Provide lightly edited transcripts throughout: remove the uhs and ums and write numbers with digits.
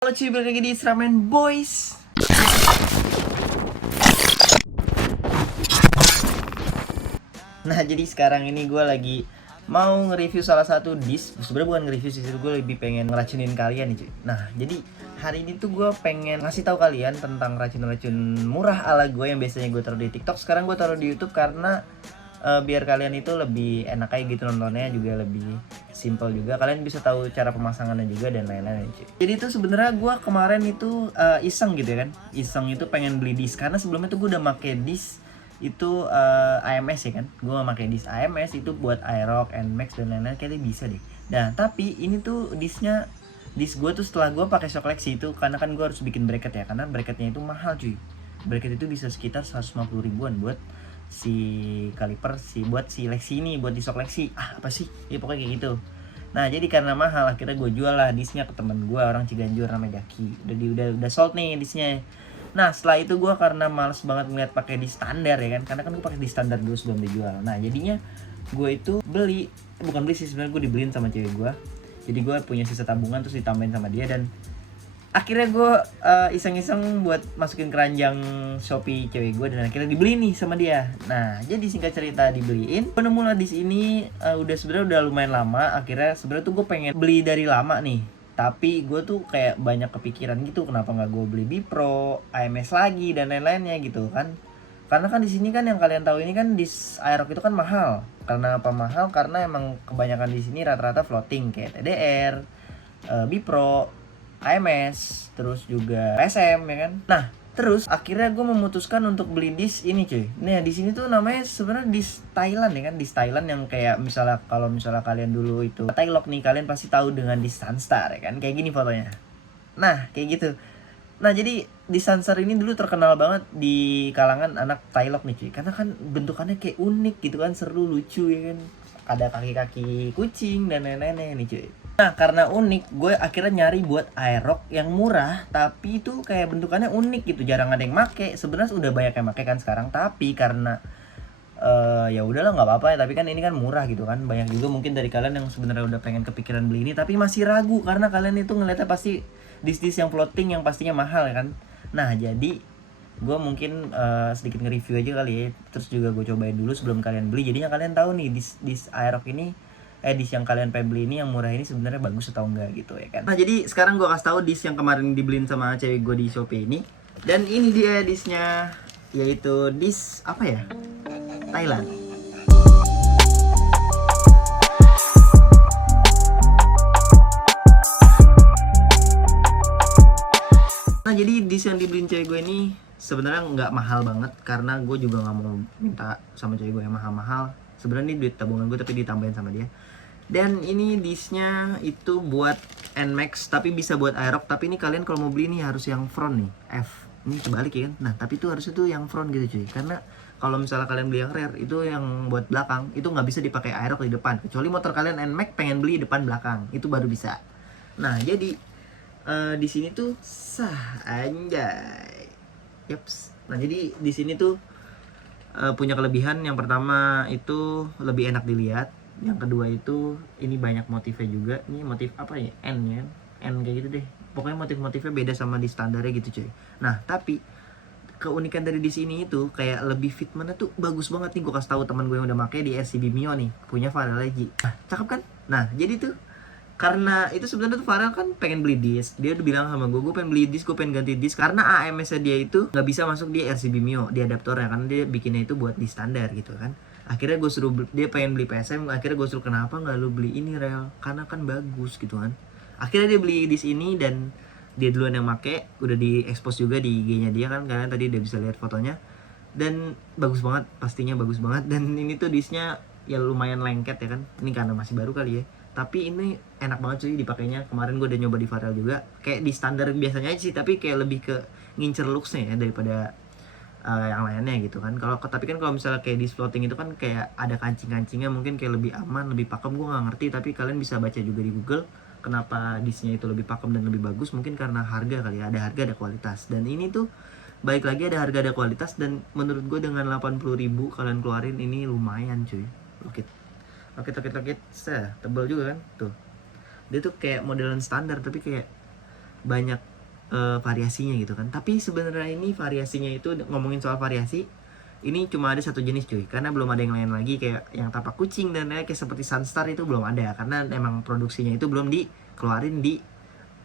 Halo cuy, balik lagi di Ramen Boys. Nah, jadi sekarang ini gue lagi mau nge-review salah satu dish. Sebenarnya bukan nge-review sih, gue lebih pengen ngeracunin kalian nih cuy. Nah, jadi hari ini tuh gue pengen ngasih tahu kalian tentang racun-racun murah ala gue yang biasanya gue taruh di TikTok. Sekarang gue taruh di YouTube karena biar kalian itu lebih enak aja gitu nontonnya, juga lebih simple juga. Kalian bisa tahu cara pemasangannya juga dan lain-lain cuy. Jadi itu sebenarnya gue kemarin itu iseng gitu ya kan. Iseng itu pengen beli disk karena sebelumnya tuh gue udah make disk itu AMS ya kan. Gue pakai disk AMS itu buat Aerox, Nmax dan lain-lain, kayaknya bisa deh. Nah, tapi ini tuh disknya, disk gue tuh setelah gue pakai shock Lexi itu, karena kan gue harus bikin bracket ya, karena bracketnya itu mahal cuy. Bracket itu bisa sekitar 150 ribuan buat si kaliper, buat si Lexi ini, buat di shock Lexi. Apa sih? Ya pokoknya kayak gitu. Nah, jadi karena mahal akhirnya gue jual lah disknya ke temen gue, orang Ciganjur namanya Jaki. Udah sold nih disknya. Nah, setelah itu gue karena males banget ngeliat pakai di standar ya kan, karena kan gue pakai di standar dulu sebelum dijual. Nah, jadinya gue itu bukan beli sih, sebenarnya gue dibeliin sama cewek gue. Jadi gue punya sisa tabungan terus ditambahin sama dia, dan akhirnya gue iseng-iseng buat masukin keranjang Shopee cewek gue, dan akhirnya dibeli nih sama dia. Nah, jadi singkat cerita dibeliin. Gue nemu lah di sini sebenarnya udah lumayan lama. Akhirnya sebenarnya tuh gue pengen beli dari lama nih, tapi gue tuh kayak banyak kepikiran gitu, kenapa nggak gue beli Bipro, AMS lagi dan lain-lainnya gitu kan. Karena kan di sini kan yang kalian tahu ini kan di Aerox itu kan mahal. Karena apa mahal? Karena emang kebanyakan di sini rata-rata floating kayak TDR, Bipro, AMS, terus juga PSM ya kan. Nah, terus akhirnya gue memutuskan untuk beli disk ini cuy. Nah, di sini tuh namanya sebenarnya disk Thailand ya kan, disk Thailand yang kayak misalnya kalau misalnya kalian dulu itu Thailock nih, kalian pasti tahu dengan disk Sunstar ya kan, kayak gini fotonya. Nah, kayak gitu. Nah, jadi disk Sunstar ini dulu terkenal banget di kalangan anak Thailock nih cuy, karena kan bentukannya kayak unik gitu kan, seru, lucu ya kan. Ada kaki-kaki kucing dan lain-lainnya nih cuy. Nah, karena unik, gue akhirnya nyari buat Aerox yang murah, tapi itu kayak bentukannya unik gitu, jarang ada yang make. Sebenarnya udah banyak yang make kan sekarang, tapi karena ya udahlah nggak apa-apa ya. Tapi kan ini kan murah gitu kan, banyak juga mungkin dari kalian yang sebenarnya udah pengen kepikiran beli ini, tapi masih ragu karena kalian itu ngeliatnya pasti disk-disk yang floating yang pastinya mahal ya kan. Nah, jadi gue mungkin sedikit nge-review aja kali ya, terus juga gue cobain dulu sebelum kalian beli, jadinya kalian tahu nih disk Aerox ini, disk yang kalian pengen beli ini yang murah ini sebenarnya bagus atau enggak gitu ya kan. Nah, jadi sekarang gue kasih tahu disk yang kemarin dibeliin sama cewek gue di Shopee ini. Dan ini dia disknya, yaitu disk apa ya, Thailand. Nah, jadi disk yang dibeliin cewek gue ini sebenarnya nggak mahal banget, karena gue juga nggak mau minta sama cewek gue yang mahal-mahal. Sebenarnya ini duit tabungan gue tapi ditambahin sama dia. Dan ini disknya itu buat Nmax, tapi bisa buat Aerox. Tapi ini kalian kalau mau beli nih harus yang front nih, F. Ini kebalik ya kan. Nah, tapi itu harusnya tuh yang front gitu cuy. Karena kalau misalnya kalian beli yang rare itu yang buat belakang, itu nggak bisa dipakai Aerox di depan. Kecuali motor kalian Nmax pengen beli depan belakang, itu baru bisa. Nah, jadi di sini tuh sah anjay. Yaps. Nah, jadi di sini tuh punya kelebihan. Yang pertama itu lebih enak dilihat. Yang kedua itu ini banyak motifnya juga. Ini motif apa ya? N ya. N kayak gitu deh. Pokoknya motif-motifnya beda sama di standarnya gitu cuy. Nah, tapi keunikan dari di sini itu kayak lebih fitmentnya tuh bagus banget nih. Gue kasih tahu teman gue yang udah make di RCB Mio nih, punya Farel lagi. Nah, cakep kan? Nah, jadi tuh karena itu sebenarnya tuh Farel kan pengen beli disk. Dia udah bilang sama gue pengen beli disk, gue pengen ganti disk, karena AMS-nya dia itu nggak bisa masuk di RCB Mio, di adaptornya, karena dia bikinnya itu buat di standar gitu kan. Akhirnya gue suruh, dia pengen beli PSM, akhirnya gue suruh, kenapa nggak lu beli ini Rel, karena kan bagus gitu kan. Akhirnya dia beli disk ini, dan dia duluan yang make, udah di expose juga di IG-nya dia kan, kalian tadi udah bisa lihat fotonya. Dan bagus banget, pastinya bagus banget. Dan ini tuh disknya ya lumayan lengket ya kan, ini karena masih baru kali ya. Tapi ini enak banget sih dipakainya. Kemarin gue udah nyoba di Farel juga, kayak di standar biasanya aja sih, tapi kayak lebih ke ngincer looks-nya ya daripada yang lainnya gitu kan. Tapi kan kalau misalnya kayak di floating itu kan kayak ada kancing-kancingnya, mungkin kayak lebih aman, lebih pakem. Gue nggak ngerti, tapi kalian bisa baca juga di Google kenapa disknya itu lebih pakem dan lebih bagus. Mungkin karena harga kali ya, ada harga ada kualitas. Dan ini tuh baik lagi, ada harga ada kualitas, dan menurut gue dengan 80.000 kalian keluarin ini lumayan cuy. Lokit, tebel juga kan tuh. Dia tuh kayak modelan standar tapi kayak banyak variasinya gitu kan. Tapi sebenarnya ini variasinya itu, ngomongin soal variasi, ini cuma ada satu jenis cuy, karena belum ada yang lain lagi kayak yang tapak kucing dan lain kayak seperti Sunstar itu belum ada, karena emang produksinya itu belum dikeluarin di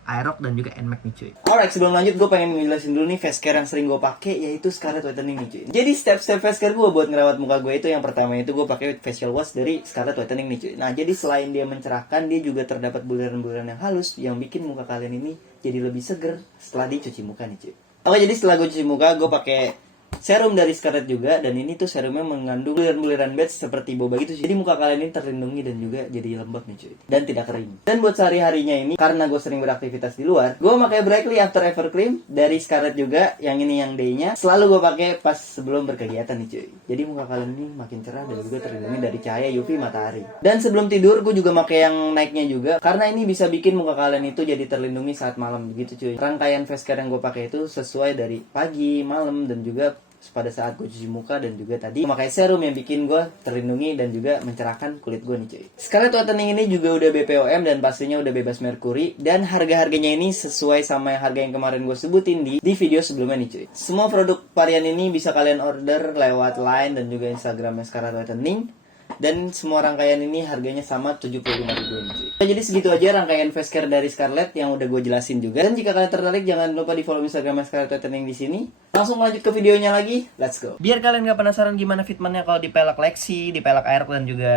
Aerox dan juga Nmax nih cuy. Alright, sebelum lanjut gue pengen ngejelasin dulu nih face care yang sering gue pakai, yaitu Scarlett Whitening nih cuy. Jadi step-step face care gue buat ngerawat muka gue itu, yang pertama itu gue pakai facial wash dari Scarlett Whitening nih cuy. Nah, jadi selain dia mencerahkan, dia juga terdapat bularan-bularan yang halus yang bikin muka kalian ini jadi lebih seger setelah dicuci muka nih cuy. Oke, jadi setelah gue cuci muka, gue pakai serum dari Scarlett juga, dan ini tuh serumnya mengandung buliran-buliran batch seperti boba gitu. Jadi muka kalian ini terlindungi dan juga jadi lembab nih cuy, dan tidak kering. Dan buat sehari-harinya ini, karena gue sering beraktivitas di luar, gue pakai Brightly After Ever Cream dari Scarlett juga. Yang ini yang day-nya selalu gue pakai pas sebelum berkegiatan nih cuy. Jadi muka kalian ini makin cerah dan juga terlindungi dari cahaya UV matahari. Dan sebelum tidur gue juga pakai yang naiknya juga, karena ini bisa bikin muka kalian itu jadi terlindungi saat malam gitu cuy. Rangkaian face care yang gue pakai itu sesuai dari pagi, malam, dan juga pada saat gue cuci muka, dan juga tadi memakai serum yang bikin gue terlindungi dan juga mencerahkan kulit gue nih cuy. Scarlett Whitening ini juga udah BPOM dan pastinya udah bebas merkuri, dan harga-harganya ini sesuai sama harga yang kemarin gue sebutin di video sebelumnya nih cuy. Semua produk varian ini bisa kalian order lewat Line dan juga Instagramnya Scarlett Whitening. Dan semua rangkaian ini harganya sama 75.000 nih cuy. Nah, jadi segitu aja rangkaian face care dari Scarlett yang udah gue jelasin juga. Dan jika kalian tertarik, jangan lupa di follow Instagram Scarlett Whitening di sini. Langsung lanjut ke videonya lagi, let's go. Biar kalian gak penasaran gimana fitmentnya kalau di pelek Lexi, di pelek Aerox dan juga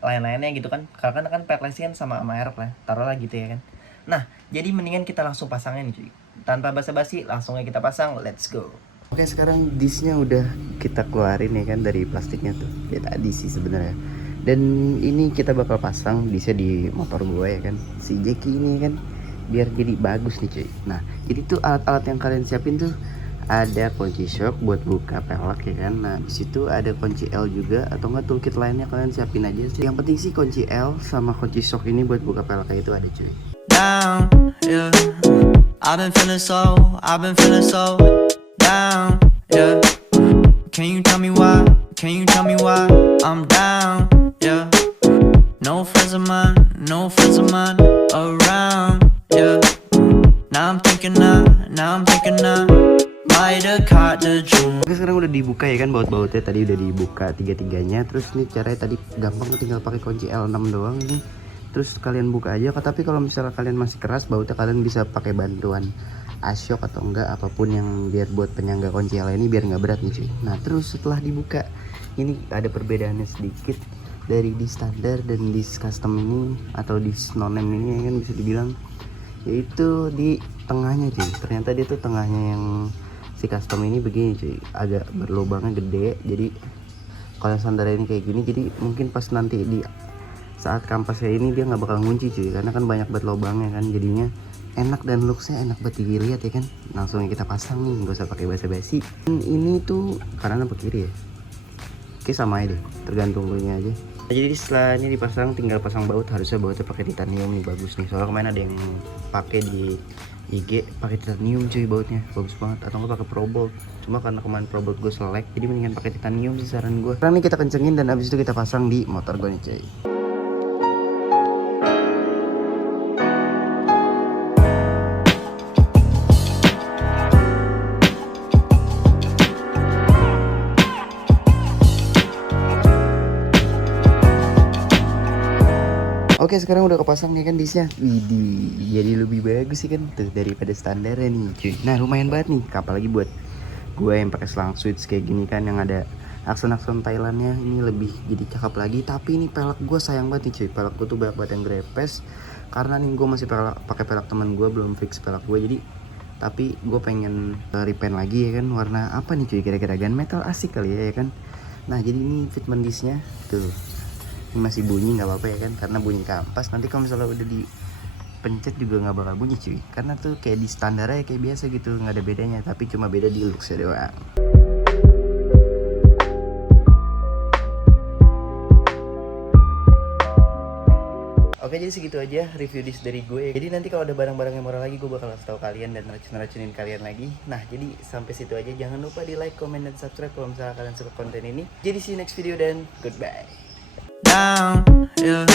lain-lainnya gitu kan. Karena kan pelek Lexi kan sama Aerox lah, taruhlah gitu ya kan. Nah, jadi mendingan kita langsung pasangnya nih cuy. Tanpa basa-basi, langsung aja kita pasang, let's go. Oke, sekarang disnya udah kita keluarin ya kan dari plastiknya tuh. Ya tadi sih sebenarnya. Dan ini kita bakal pasang disnya di motor gue ya kan, si Jeki ini kan, biar jadi bagus nih cuy. Nah, jadi tuh alat-alat yang kalian siapin tuh ada kunci shock buat buka pelek ya kan. Nah, di situ ada kunci L juga, atau enggak toolkit lainnya kalian siapin aja sih. Yang penting sih kunci L sama kunci shock ini buat buka peleknya itu ada cuy. Down, yeah. I've been feeling so down, yeah. Can you tell me why? I'm down, yeah. No friends of mine around, yeah. Now I'm thinking might have caught the dream. Oke, sekarang udah dibuka ya kan, baut-bautnya tadi udah dibuka tiga-tiganya. Terus nih caranya tadi gampang, tinggal pakai kunci L6 doang nih. Terus kalian buka aja, tapi kalau misalnya kalian masih keras bautnya, kalian bisa pakai bantuan Asyok atau enggak apapun yang biar buat penyangga kunci L ini biar nggak berat nih cuy. Nah, terus setelah dibuka ini ada perbedaannya sedikit dari di standar dan di custom ini atau di non-name ini ya kan, bisa dibilang yaitu di tengahnya cuy. Ternyata dia tuh tengahnya yang si custom ini begini cuy, agak berlubangnya gede. Jadi kalau standar ini kayak gini, jadi mungkin pas nanti di saat kampasnya ini dia nggak bakal ngunci cuy, karena kan banyak banget lubangnya kan, jadinya enak dan looksnya enak banget dilihat ya kan. Langsung kita pasang nih, nggak usah pakai basa-basi. Ini tuh kanan apa kiri ya? Oke, sama aja deh, tergantung lo nya aja. Jadi setelah ini dipasang, tinggal pasang baut. Harusnya bautnya pakai titanium nih, bagus nih. Soalnya kemarin ada yang pakai di IG pakai titanium cuy, bautnya bagus banget. Atau nggak pakai Probolt, cuma karena kemarin Probolt gue selek, jadi mendingan pakai titanium sih saran gue. Sekarang nih kita kencengin dan abis itu kita pasang di motor gue nih cuy. Oke, sekarang udah kepasang nih kan disnya. Widih, jadi lebih bagus sih kan tuh daripada standarnya nih cuy. Nah, lumayan banget nih, apalagi buat gue yang pakai selang switch kayak gini kan, yang ada aksen-aksen Thailandnya, ini lebih jadi cakep lagi. Tapi ini pelek gue sayang banget nih cuy, pelek gue tuh banyak banget yang grepes, karena nih gue masih pakai pelek teman gue, belum fix pelek gue. Jadi tapi gue pengen repaint lagi ya kan, warna apa nih cuy, kira-kira gunmetal asik kali ya kan. Nah, jadi ini fitment disnya tuh, ini masih bunyi nggak apa-apa ya kan, karena bunyi kampas. Nanti kalau misalnya udah dipencet juga nggak bakal bunyi cuy, karena tuh kayak di standarnya kayak biasa gitu, nggak ada bedanya, tapi cuma beda di looks ya doang. Oke, jadi segitu aja review dis dari gue. Jadi nanti kalau ada barang-barang yang murah lagi, gue bakal kasih tahu kalian dan racunin kalian lagi. Nah, jadi sampai situ aja. Jangan lupa di like, comment, dan subscribe kalau misalnya kalian suka konten ini. Jadi see you next video dan goodbye. Down, yeah.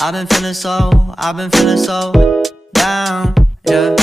I've been feeling so down, yeah.